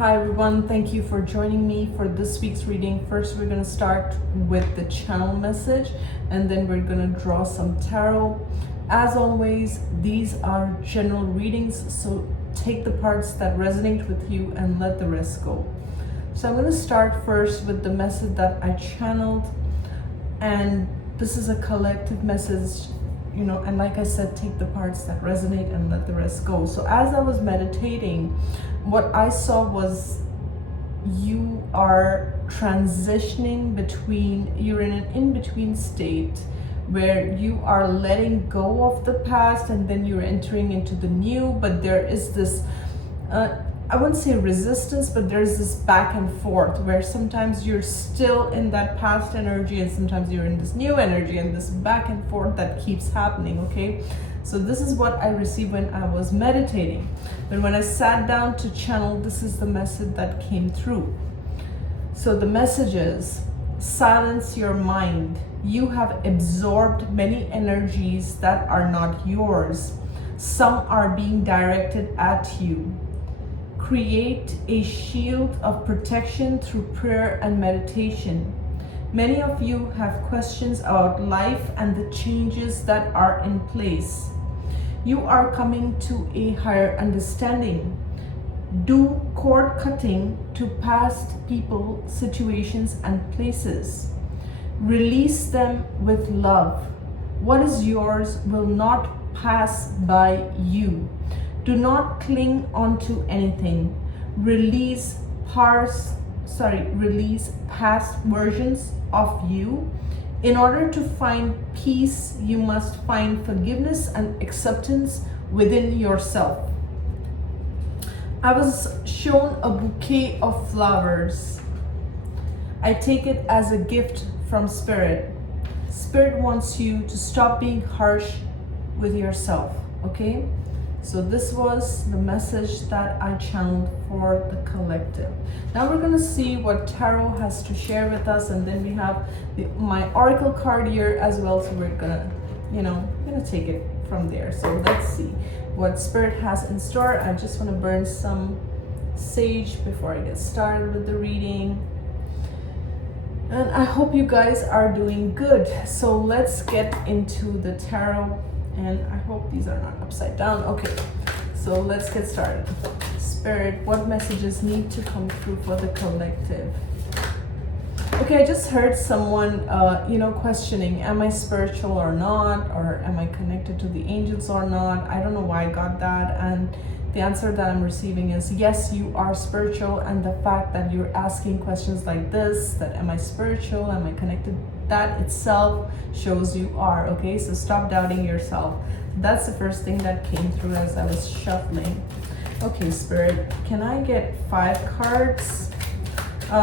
Hi everyone, thank you for joining me for this week's reading. First, we're going to start with the channel message and then we're going to draw some tarot. As always, these are general readings, so take the parts that resonate with you and let the rest go. So I'm going to start first with the message that I channeled, and this is a collective message, and like I said, take the parts that resonate and let the rest go. So as I was meditating, what I saw was you are transitioning between, you're in an in-between state where you are letting go of the past and then you're entering into the new, but there is this, I wouldn't say resistance, but there's this back and forth where sometimes you're still in that past energy and sometimes you're in this new energy, and this back and forth that keeps happening, okay? So this is what I received when I was meditating. But when I sat down to channel, this is the message that came through. So the message is, silence your mind. You have absorbed many energies that are not yours. Some are being directed at you. Create a shield of protection through prayer and meditation. Many of you have questions about life and the changes that are in place. You are coming to a higher understanding. Do cord cutting to past people, situations, and places. Release them with love. What is yours will not pass by you. Do not cling onto anything. Release past versions of you. In order to find peace, you must find forgiveness and acceptance within yourself. I was shown a bouquet of flowers. I take it as a gift from Spirit. Spirit wants you to stop being harsh with yourself, okay? So this was the message that I channeled for the collective. Now we're going to see what tarot has to share with us, and then we have my oracle card here as well. So we're gonna, take it from there. So let's see what Spirit has in store. I just want to burn some sage before I get started with the reading. And I hope you guys are doing good. So let's get into the tarot. And I hope these are not upside down. Okay, so let's get started. Spirit, what messages need to come through for the collective? Okay, I just heard someone, questioning, am I spiritual or not? Or am I connected to the angels or not? I don't know why I got that. And the answer that I'm receiving is, yes, you are spiritual. And the fact that you're asking questions like this, that am I spiritual? Am I connected? That itself shows you are, okay? So stop doubting yourself. That's the first thing that came through as I was shuffling. Okay, Spirit, can I get 5 cards?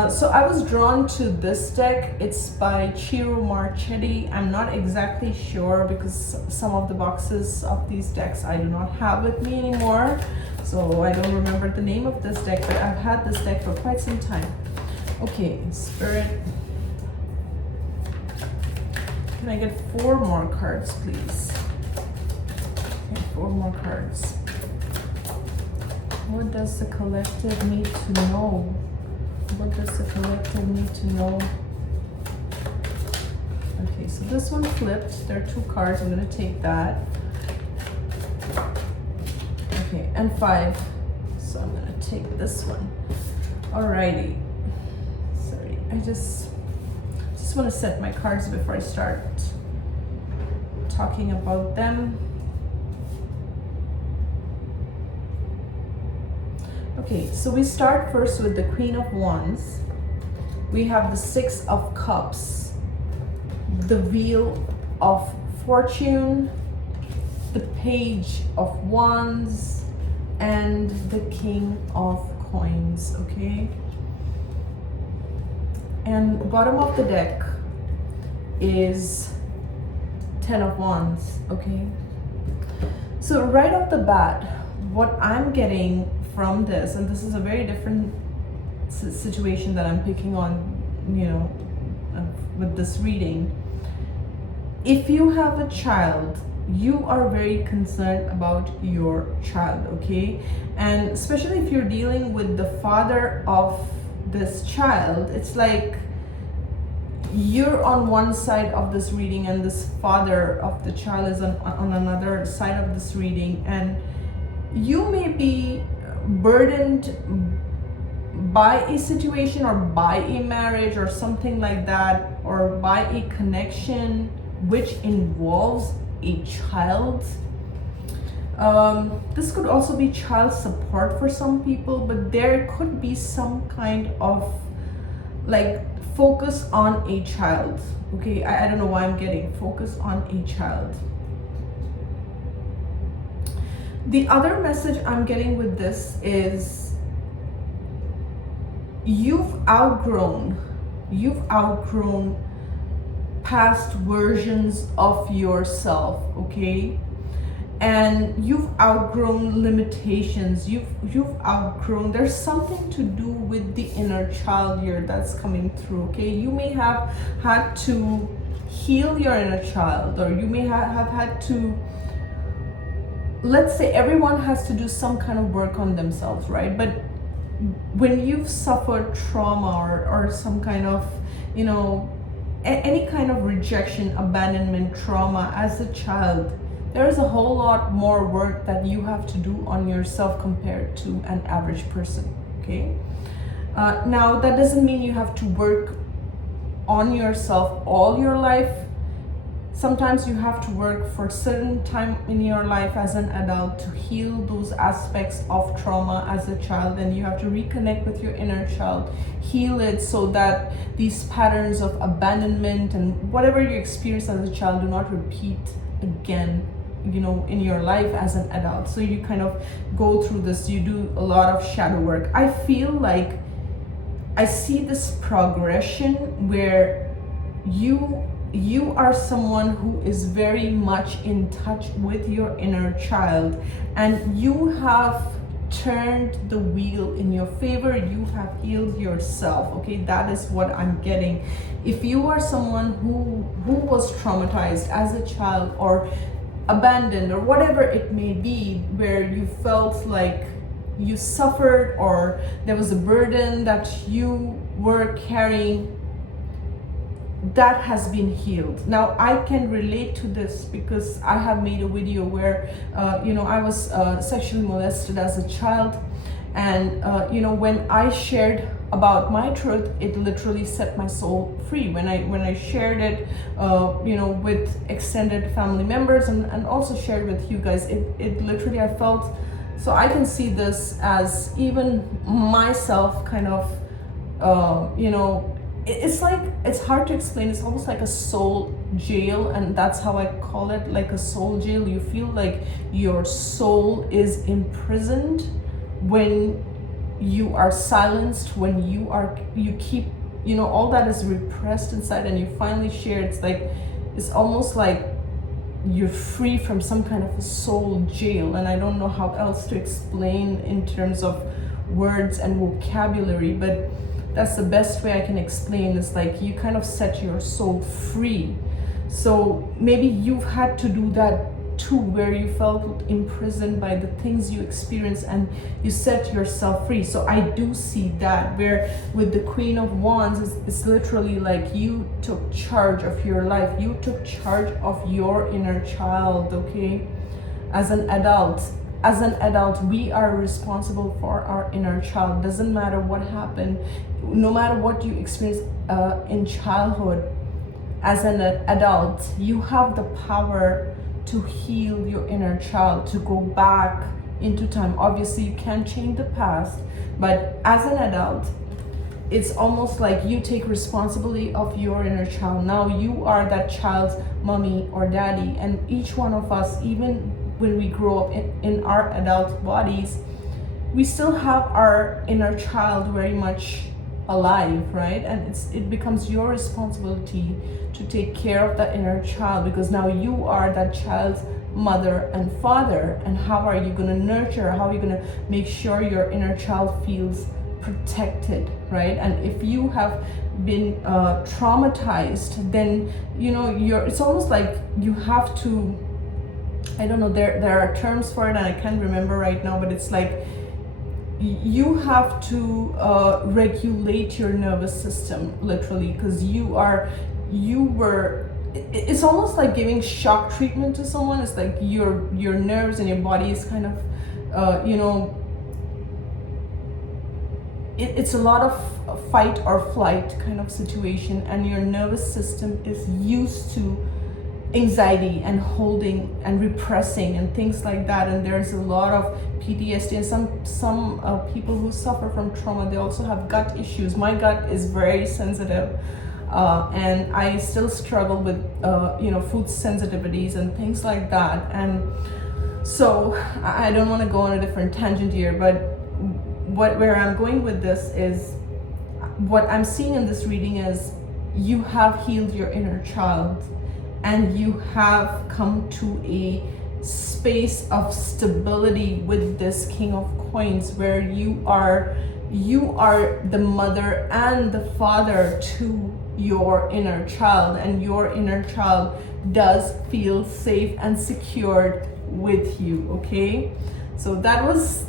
So I was drawn to this deck. It's by Ciro Marchetti. I'm not exactly sure because some of the boxes of these decks I do not have with me anymore. So I don't remember the name of this deck, but I've had this deck for quite some time. Okay, Spirit. Can I get 4 more cards, please? Okay, 4 more cards. What does the collective need to know? What does the collective need to know? Okay, so this one flipped. There are 2 cards. I'm going to take that. Okay, and 5. So I'm going to take this one. Alrighty. Sorry, I just want to set my cards before I start talking about them. Okay, so we start first with the Queen of Wands. We have the 6 of Cups, the Wheel of Fortune, the Page of Wands, and the King of Coins, okay? And bottom of the deck is 10 of Wands, okay? So right off the bat, what I'm getting from this, and this is a very different situation that I'm picking on, with this reading. If you have a child you are very concerned about your child, okay? And especially if you're dealing with the father of this child, it's like you're on one side of this reading and this father of the child is on another side of this reading, and you may be burdened by a situation or by a marriage or something like that, or by a connection which involves a child. This could also be child support for some people, but there could be some kind of like focus on a child, okay? I don't know why I'm getting focus on a child. The other message I'm getting with this is you've outgrown past versions of yourself, okay? And you've outgrown limitations, you've outgrown, there's something to do with the inner child here that's coming through, okay? You may have had to heal your inner child, or you may have had to, let's say everyone has to do some kind of work on themselves, right? But when you've suffered trauma or some kind of, you know, any kind of rejection, abandonment, trauma as a child, there is a whole lot more work that you have to do on yourself compared to an average person, okay? Now, that doesn't mean you have to work on yourself all your life. Sometimes you have to work for a certain time in your life as an adult to heal those aspects of trauma as a child, and you have to reconnect with your inner child, heal it so that these patterns of abandonment and whatever you experienced as a child do not repeat again, you know, in your life as an adult. So you kind of go through this, you do a lot of shadow work. I feel like I see this progression where you are someone who is very much in touch with your inner child, and you have turned the wheel in your favor. You have healed yourself, okay? That is what I'm getting. If you are someone who was traumatized as a child or abandoned or whatever it may be, where you felt like you suffered or there was a burden that you were carrying, that has been healed. Now I can relate to this because I have made a video where you know, I was sexually molested as a child, and you know, when I shared about my truth, it literally set my soul free. When I shared it you know, with extended family members and also shared with you guys, it literally, I felt, so I can see this as even myself kind of you know, it's like, it's hard to explain. It's almost like a soul jail, and that's how I call it, like a soul jail. You feel like your soul is imprisoned when you are silenced, when you keep, you know, all that is repressed inside, and you finally share. It's like, it's almost like you're free from some kind of a soul jail, and I don't know how else to explain in terms of words and vocabulary, but that's the best way I can explain. It's like you kind of set your soul free. So maybe you've had to do that too, where you felt imprisoned by the things you experienced and you set yourself free. So I do see that, where with the Queen of Wands, it's literally like you took charge of your life. You took charge of your inner child, okay? As an adult, we are responsible for our inner child. Doesn't matter what happened, no matter what you experienced in childhood, as an adult, you have the power to heal your inner child, to go back into time. Obviously, you can't change the past, but as an adult, it's almost like you take responsibility of your inner child. Now you are that child's mommy or daddy, and each one of us, even when we grow up in our adult bodies, we still have our inner child very much alive, right? And it becomes your responsibility to take care of that inner child, because now you are that child's mother and father. And how are you going to nurture, how are you going to make sure your inner child feels protected, right? And if you have been traumatized, then you know, it's almost like you have to I don't know, there are terms for it and I can't remember right now, but it's like you have to regulate your nervous system, literally, because it's almost like giving shock treatment to someone. It's like your nerves and your body is kind of it's a lot of fight or flight kind of situation, and your nervous system is used to anxiety and holding and repressing and things like that. And there's a lot of PTSD, and some people who suffer from trauma, they also have gut issues. My gut is very sensitive, and I still struggle with food sensitivities and things like that. And so I don't want to go on a different tangent here, but where I'm going with this is, what I'm seeing in this reading is you have healed your inner child, and you have come to a space of stability with this King of Coins, where you are the mother and the father to your inner child, and your inner child does feel safe and secured with you. Okay, so that was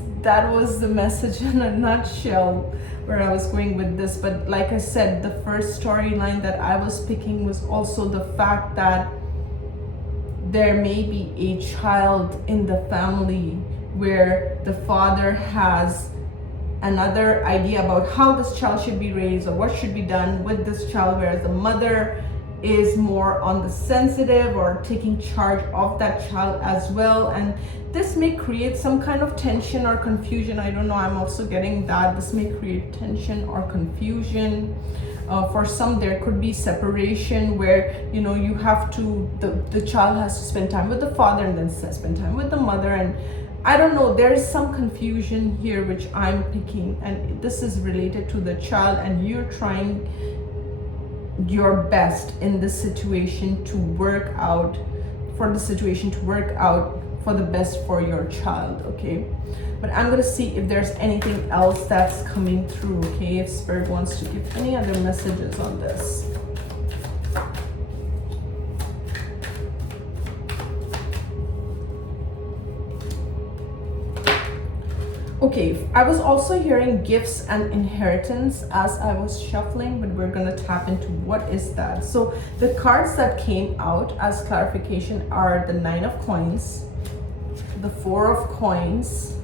the message in a nutshell, where I was going with this. But like I said, the first storyline that I was picking was also the fact that there may be a child in the family where the father has another idea about how this child should be raised or what should be done with this child, whereas the mother is more on the sensitive or taking charge of that child as well. And this may create some kind of tension or confusion. I don't know, I'm also getting that this may create tension or confusion. For some, there could be separation where you have to, the child has to spend time with the father and then spend time with the mother, and I don't know, there is some confusion here which I'm picking, and this is related to the child, and you're trying your best in this situation to work out for the best for your child. Okay, but I'm gonna see if there's anything else that's coming through. Okay, if Spirit wants to give any other messages on this. Okay, I was also hearing gifts and inheritance as I was shuffling, but we're gonna tap into what is that. So the cards that came out as clarification are the 9 of Coins, the 4 of Coins,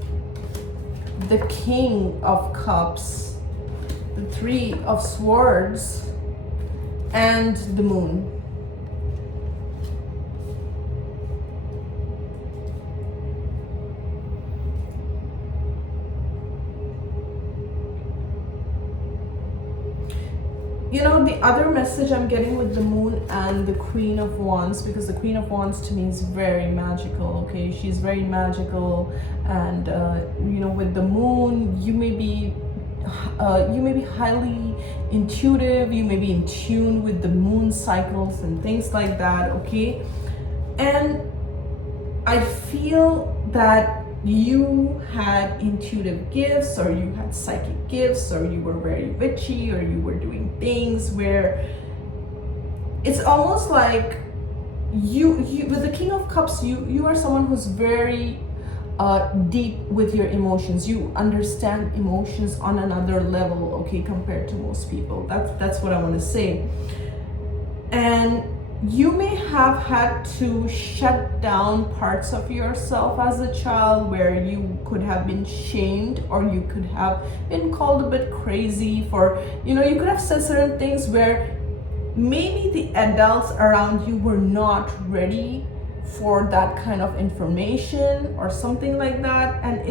the King of Cups, the 3 of Swords, and the Moon. The other message I'm getting with the Moon and the Queen of Wands, because the Queen of Wands to me is very magical. Okay, she's very magical, and with the Moon, you may be highly intuitive, you may be in tune with the moon cycles and things like that. Okay, and I feel that you had intuitive gifts, or you had psychic gifts, or you were very witchy, or you were doing things where it's almost like you with the King of Cups, you are someone who's very deep with your emotions. You understand emotions on another level, okay, compared to most people. That's what I want to say. And you may have had to shut down parts of yourself as a child where you could have been shamed, or you could have been called a bit crazy for, you could have said certain things where maybe the adults around you were not ready for that kind of information or something like that. And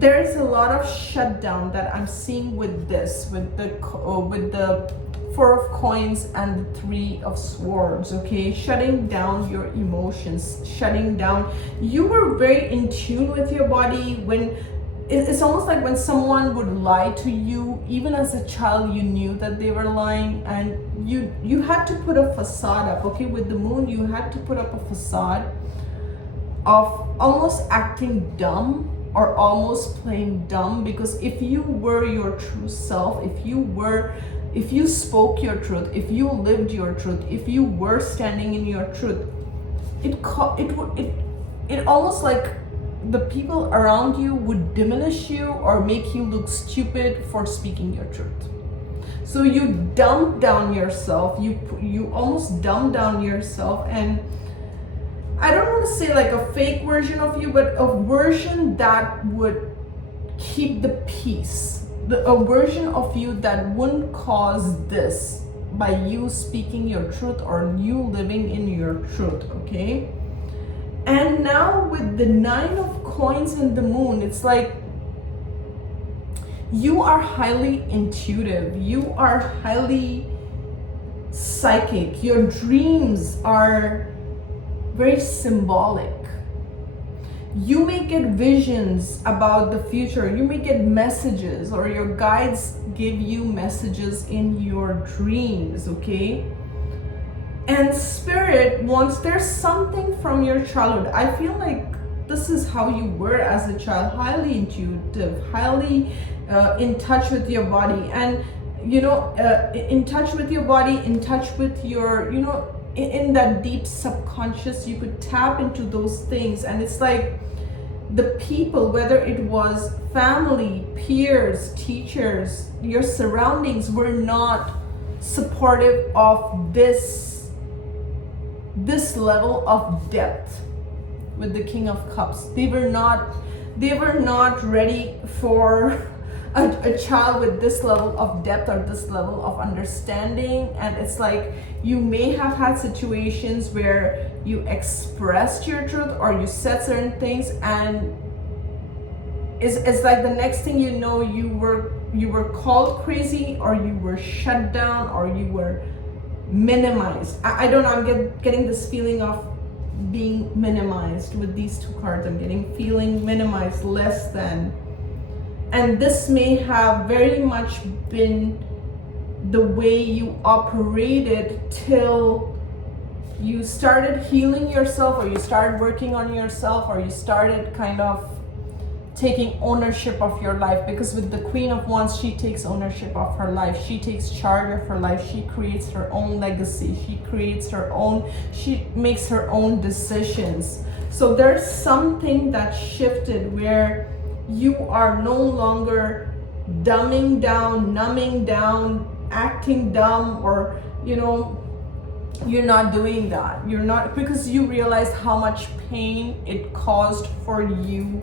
there's a lot of shutdown that I'm seeing with this, with the 4 of Coins and the 3 of Swords. Okay, shutting down your emotions, shutting down. You were very in tune with your body. When it's almost like when someone would lie to you, even as a child, you knew that they were lying, and you had to put a facade up. Okay, with the Moon, you had to put up a facade of almost acting dumb or almost playing dumb, because if you were your true self, if you spoke your truth, if you lived your truth, if you were standing in your truth, it almost like the people around you would diminish you or make you look stupid for speaking your truth. So you dumb down yourself, you almost dumb down yourself, and I don't want to say like a fake version of you, but a version that would keep the peace, a version of you that wouldn't cause this by you speaking your truth or you living in your truth, okay? And now with the 9 of coins and the moon, it's like you are highly intuitive, you are highly psychic, your dreams are very symbolic. You may get visions about the future, you may get messages, or your guides give you messages in your dreams, okay? And spirit wants, there's something from your childhood. I feel like this is how you were as a child, highly intuitive, highly in touch with your body, and in touch with your body, in touch with your, in that deep subconscious, you could tap into those things. And it's like the people, whether it was family, peers, teachers, your surroundings were not supportive of this level of depth with the King of Cups. They were not ready for a child with this level of depth or this level of understanding. And it's like you may have had situations where you expressed your truth or you said certain things, and it's like the next thing you know, you were called crazy, or you were shut down, or you were minimized. I don't know, I'm getting this feeling of being minimized with these 2 cards. I'm getting feeling minimized, less than. And this may have very much been the way you operated till you started healing yourself, or you started working on yourself, or you started kind of taking ownership of your life. Because with the Queen of Wands, she takes ownership of her life. She takes charge of her life. She creates her own legacy. She makes her own decisions. So there's something that shifted where you are no longer dumbing down, numbing down, acting dumb, or you're not doing that. You're not, because you realized how much pain it caused for you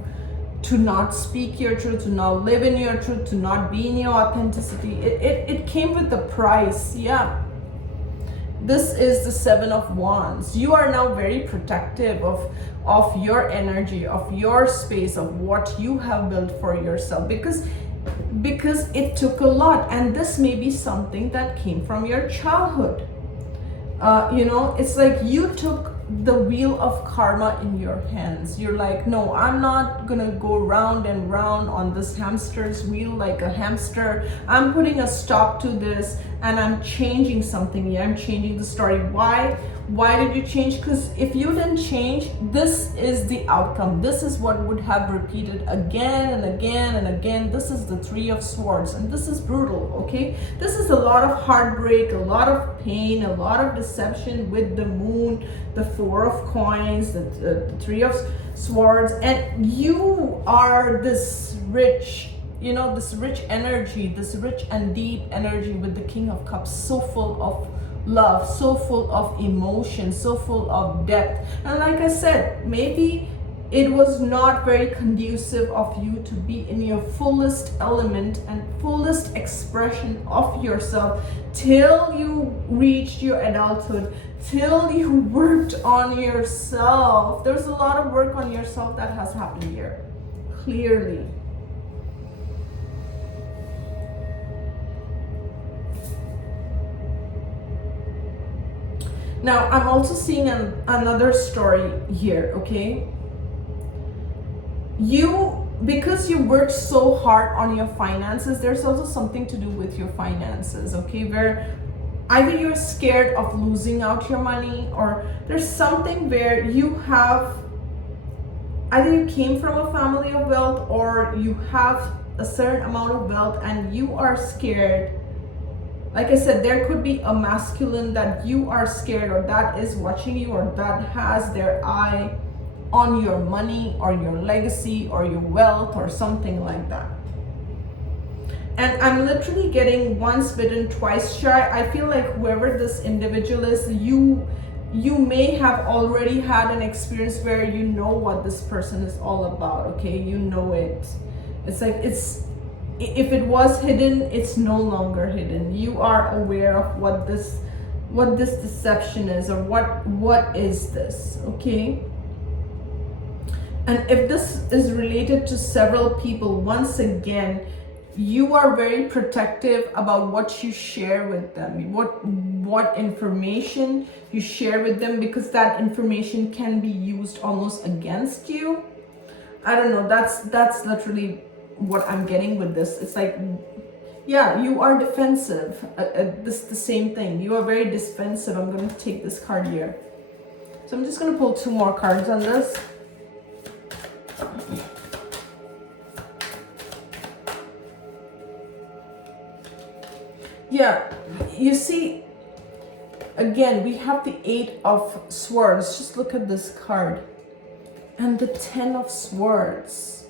to not speak your truth, to not live in your truth, to not be in your authenticity. It came with the price. Yeah. This is the 7 of Wands. You are now very protective of your energy, of your space, of what you have built for yourself, because it took a lot. And this may be something that came from your childhood. It's like you took the wheel of karma in your hands. You're like, no, I'm not gonna go round and round on this hamster's wheel like a hamster. I'm putting a stop to this, and I'm changing something here. I'm changing the story. Why did you change? Because if you didn't change, this is the outcome. This is what would have repeated again and again and again. This is the 3 of Swords, and this is brutal, okay? This is a lot of heartbreak, a lot of pain, a lot of deception with the Moon, the 4 of Coins, the 3 of Swords. And you are this rich, this rich energy, this rich and deep energy with the King of Cups, so full of love, so full of emotion, so full of depth. And like I said, maybe it was not very conducive of you to be in your fullest element and fullest expression of yourself till you reached your adulthood, till you worked on yourself. There's a lot of work on yourself that has happened here, clearly. Now, I'm also seeing another story here, okay? Because you worked so hard on your finances, there's also something to do with your finances, okay? Where either you're scared of losing out your money, or there's something where you have, either you came from a family of wealth, or you have a certain amount of wealth and you are scared Like I said, there could be a masculine that you are scared, or that is watching you, or that has their eye on your money or your legacy or your wealth or something like that. And I'm literally getting once bitten, twice shy. I feel like whoever this individual is, you may have already had an experience where you know what this person is all about, okay? You know it. It's like, if it was hidden, it's no longer hidden. You are aware of what this deception is, or what is this, okay? And if this is related to several people, once again, you are very protective about what you share with them, what information you share with them, because that information can be used almost against you. I don't know, that's literally what I'm getting with this. It's like, yeah, you are defensive. This is the same thing. You are very defensive. I'm going to take this card here. So I'm just going to pull 2 more cards on this. Yeah, you see, again, we have the 8 of Swords. Just look at this card. And the 10 of Swords.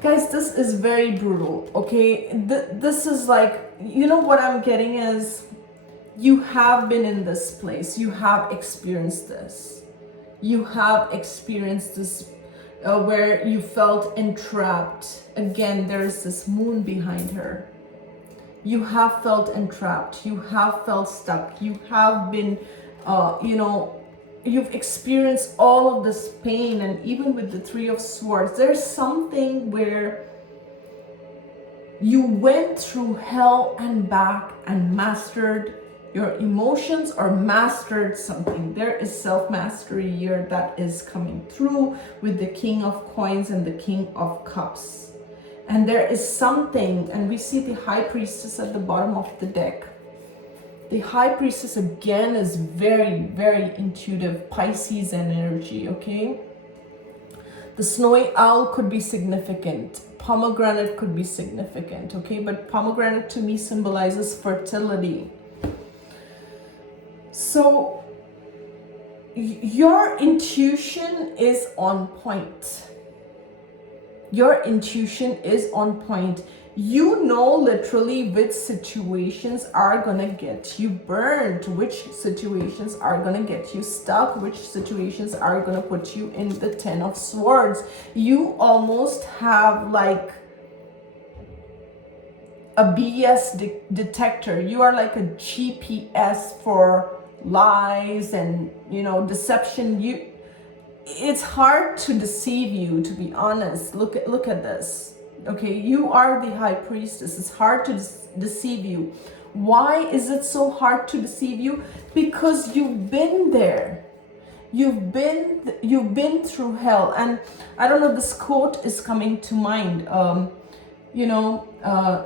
Guys, this is very brutal, okay? This is like, you know what I'm getting is, you have been in this place. You have experienced this. You have experienced this where you felt entrapped. Again, there is this moon behind her. You have felt entrapped. You have felt stuck. You have been, you've experienced all of this pain. And even with the 3 of Swords, there's something where you went through hell and back and mastered your emotions, or mastered something. There is self-mastery here that is coming through with the King of Coins and the King of Cups. And there is something, and we see the High Priestess at the bottom of the deck. The High Priestess again is very, very intuitive, Pisces energy, okay? The Snowy Owl could be significant. Pomegranate could be significant, okay? But pomegranate to me symbolizes fertility. So your intuition is on point. Your intuition is on point. You know literally which situations are gonna get you burned, which situations are gonna get you stuck, which situations are gonna put you in the 10 of Swords. You almost have like a BS detector. You are like a GPS for lies and, you know, deception. It's hard to deceive you, to be honest. Look at this. Okay, you are the High Priestess. It's hard to deceive you. Why is it so hard to deceive you? Because you've been there. You've been through hell. And I don't know, this quote is coming to mind.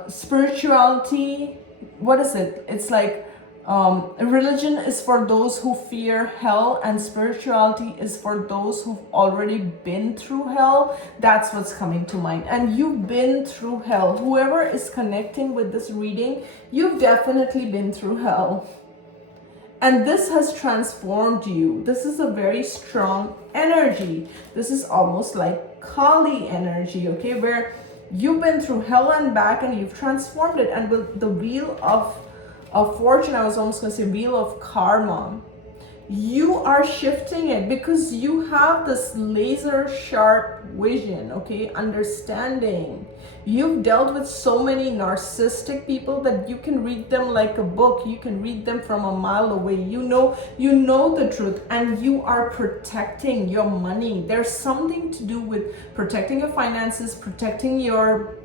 Spirituality, what is it? It's like, religion is for those who fear hell, and spirituality is for those who've already been through hell. That's what's coming to mind. And you've been through hell. Whoever is connecting with this reading, you've definitely been through hell. And this has transformed you. This is a very strong energy. This is almost like Kali energy, okay? Where you've been through hell and back and you've transformed it. And with the Wheel of Fortune, I was almost going to say Wheel of Karma, you are shifting it because you have this laser sharp vision, okay, understanding. You've dealt with so many narcissistic people that you can read them like a book. You can read them from a mile away. You know the truth, and you are protecting your money. There's something to do with protecting your finances, protecting your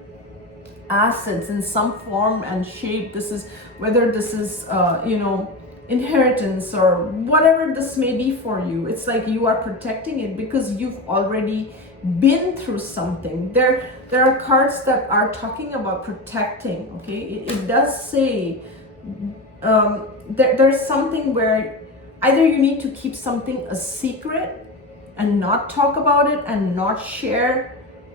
assets in some form and shape. This is whether this is inheritance or whatever this may be for you. It's like you are protecting it because you've already been through something. There are cards that are talking about protecting, okay? It does say there's something where either you need to keep something a secret and not talk about it and not share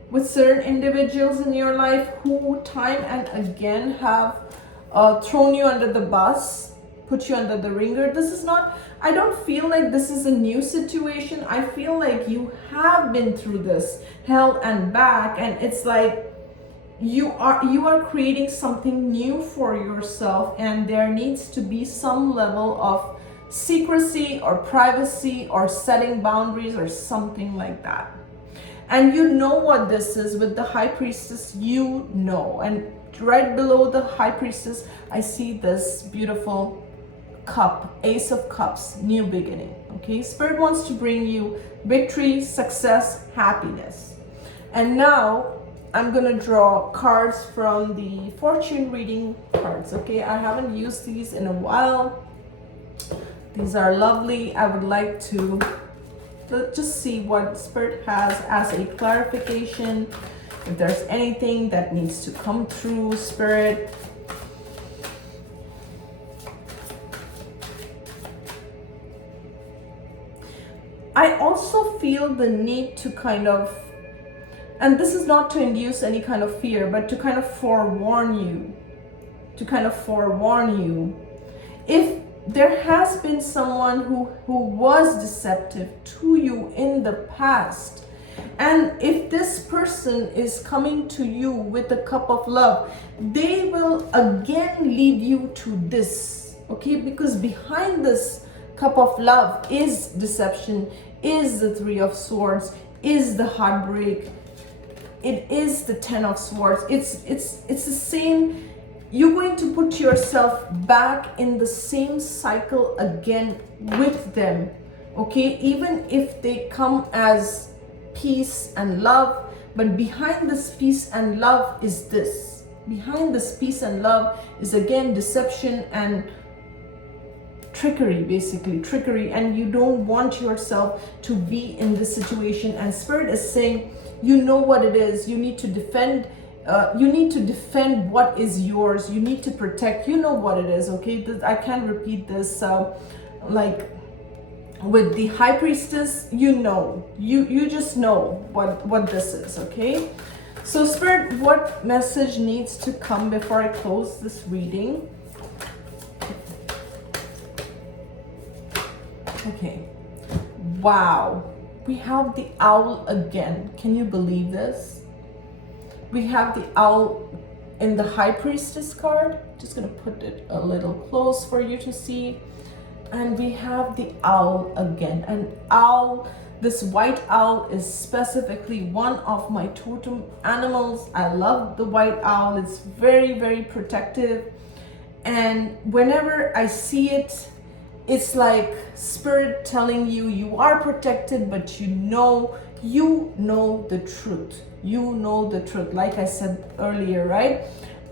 with certain individuals in your life who time and again have thrown you under the bus, put you under the ringer. This is not, I don't feel like this is a new situation. I feel like you have been through this hell and back, and it's like you are creating something new for yourself, and there needs to be some level of secrecy or privacy or setting boundaries or something like that. And you know what this is with the High Priestess, you know. And right below the High Priestess, I see this beautiful cup, Ace of Cups, new beginning. Okay, Spirit wants to bring you victory, success, happiness. And now I'm gonna draw cards from the fortune reading cards. Okay, I haven't used these in a while. These are lovely. I would like to just see what Spirit has as a clarification. If there's anything that needs to come through, Spirit. I also feel the need to kind of, and this is not to induce any kind of fear, but to kind of forewarn you, if there has been someone who was deceptive to you in the past, and if this person is coming to you with a cup of love, they will again lead you to this, okay? Because behind this cup of love is deception, is the Three of Swords, is the heartbreak, it is the Ten of Swords. It's the same. You're going to put yourself back in the same cycle again with them, okay? Even if they come as peace and love, but behind this peace and love is this. Behind this peace and love is again deception and trickery, basically trickery, and you don't want yourself to be in this situation. And Spirit is saying, you know what it is. You need to defend. You need to defend what is yours. You need to protect. You know what it is, okay? I can't repeat this. Like with the High Priestess, you know, you just know what this is, okay? So Spirit, what message needs to come before I close this reading? Okay. Wow. We have the owl again. Can you believe this? We have the owl in the High Priestess card. Just gonna put it a little close for you to see. And we have the owl again. An owl, this white owl is specifically one of my totem animals. I love the white owl. It's very, very protective. And whenever I see it, it's like Spirit telling you, you are protected, but you know the truth. You know the truth, like I said earlier, right?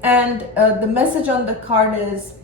And the message on the card is,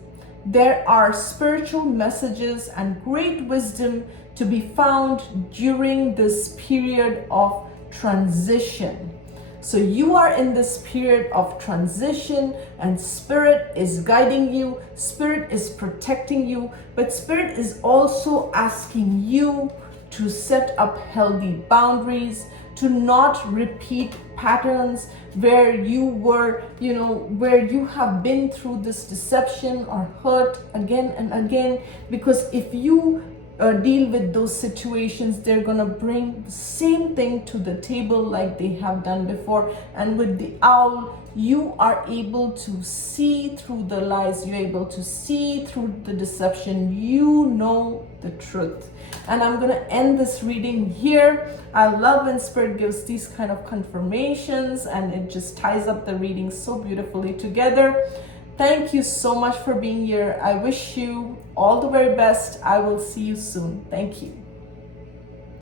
there are spiritual messages and great wisdom to be found during this period of transition. So you are in this period of transition, and Spirit is guiding you, Spirit is protecting you, but Spirit is also asking you to set up healthy boundaries, to not repeat patterns where you were, where you have been through this deception or hurt again and again. Because if you deal with those situations, they're gonna bring the same thing to the table like they have done before. And with the owl, you are able to see through the lies, you're able to see through the deception, you know the truth. And I'm gonna end this reading here. I love when Spirit gives these kind of confirmations, and it just ties up the reading so beautifully together. Thank you so much for being here. I wish you all the very best. I will see you soon. Thank you.